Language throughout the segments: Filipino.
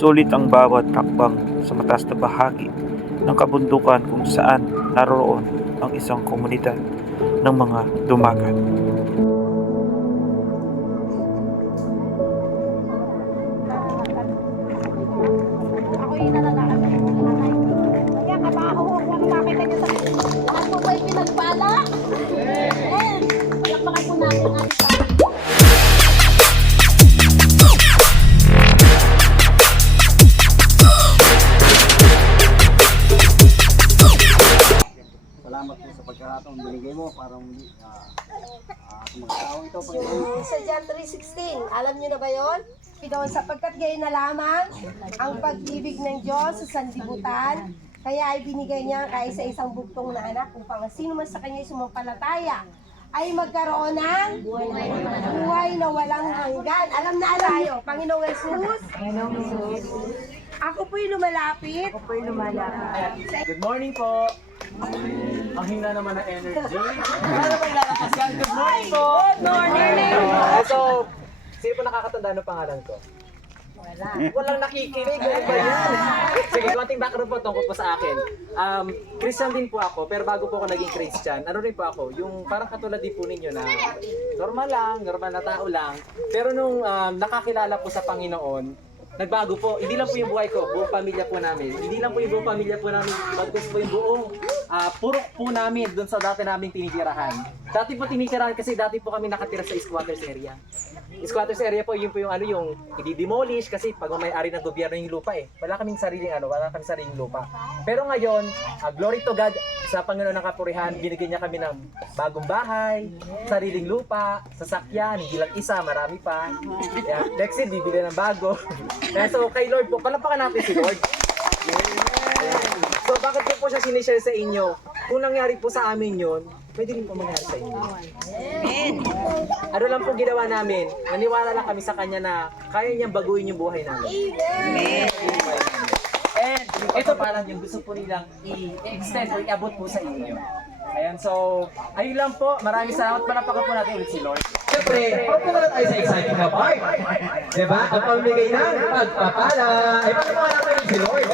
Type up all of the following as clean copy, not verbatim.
Sulit ang bawat takbang sa mataas na bahagi ng kabundukan kung saan naroon ang isang komunidad ng mga dumagat. Ako yung nananakit ng nanay. Kaya kabaho ako ang makita niyo sa lahat po ba yung pinagbala? Yes! Palakpakan po natin ang ating pamilya. Salamat po sa pagkakataon binigay mo para muli magkakaroon ito. Yung sa John 3:16, alam niyo na ba yon? Doon, sapagkat gayon na lamang ang pag-ibig ng Diyos sa sanlibutan, kaya ay binigay niya kay sa isang buktong na anak upang sino man sa kanya sumampalataya ay magkaroon ng buhay na walang hanggan. Alam niyo, Panginoong Jesus, ako po'y lumalapit. Good morning po! Ang hina naman ng energy. Ano ba ilalakas yan? Good morning po! Good morning! So, sino po nakakatanda ng pangalan ko? Walang nakikinig. Ano ba yan? Sige, konting background po tungkol po sa akin. Christian din po ako, pero bago po ako naging Christian, ano rin po ako, yung parang katulad din po ninyo na normal na tao lang. Pero nung nakakilala po sa Panginoon, nagbago po. Hindi lang po yung buhay ko, buong pamilya po namin. Hindi lang po yung buong pamilya po namin, bagkus po yung buong purok po namin doon sa dati naming tinitirahan. Dati po tinitirahan kasi dati po kami nakatira sa squatters area. Squatters area po, yun po yung yung i-demolish kasi pag may-ari ng gobyerno yung lupa eh. Wala kaming sariling lupa. Pero ngayon, glory to God, sa Panginoon ng Kapurihan, binigyan niya kami ng bagong bahay, sariling lupa, sasakyan, hindi lang isa, marami pa. Yeah, next year, bibili ng bago. So kay Lord po, palapakan natin si Lord. So bakit po siya sinishare sa inyo? Kung nangyari po sa amin yun, pwede rin po mangyari sa inyo. Ano lang po ginawa namin? Naniwala lang kami sa Kanya na kaya niyang baguhin yung buhay namin. And ito pala yung gusto po nilang i-extend o i-abot po sa inyo. Ayan, so ayun lang po. Maraming salamat. Palapakan po natin ulit si Lord. Siyempre, pagpunta tayo sa exciting na part. Diba? Ang pamigay ng pagpapala. Ay, pagpapala natin si Lord.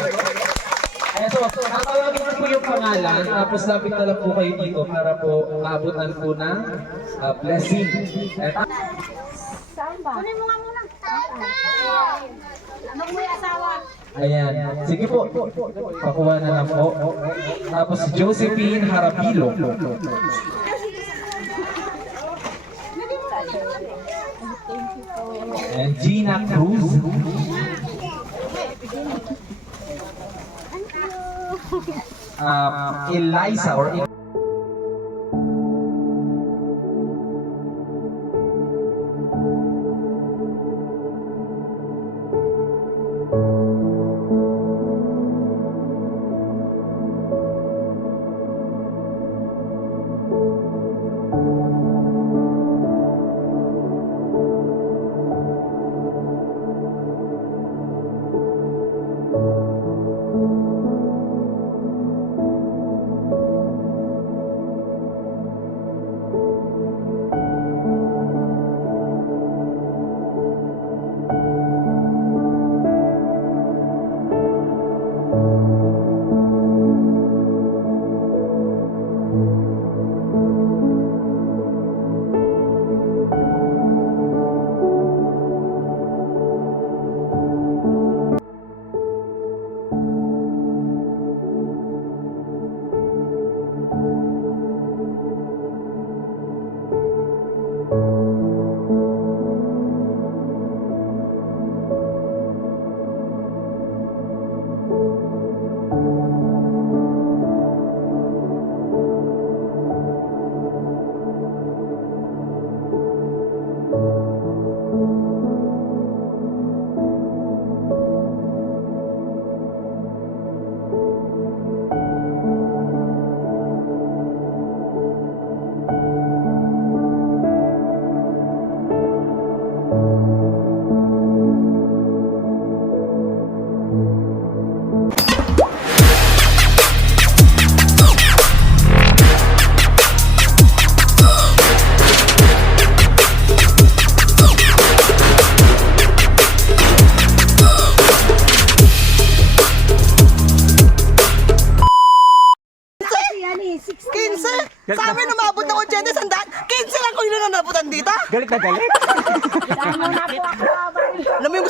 Ayan, so, tatawagin ko po yung pangalan. Tapos lapit na lang po kayo dito para po maabutan po ng blessing. Saan ba? Kunin mo nga muna. Ano mo yung asawa? Ayan. Sige po. Pakuha na lang po. Tapos si Josephine Harapilo. And Gina Cruz. Eliza or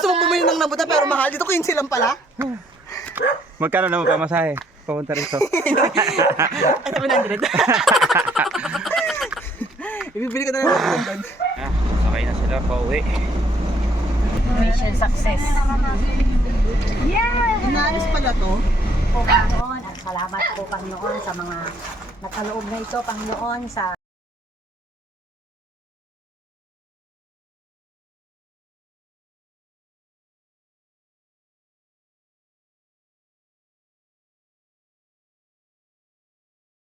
gusto mong bumili ng nabuta pero mahal. Dito 15 lang pala. Magkano naman pamasahe? Papunta rito. Ay, 700. Ibibili ko na lang ng doon. Sakay na sila pa uwi. Mission success. Inaalis pala to. Po, Panginoon, at salamat po, Panginoon, sa mga nakaloob na ito, Panginoon, sa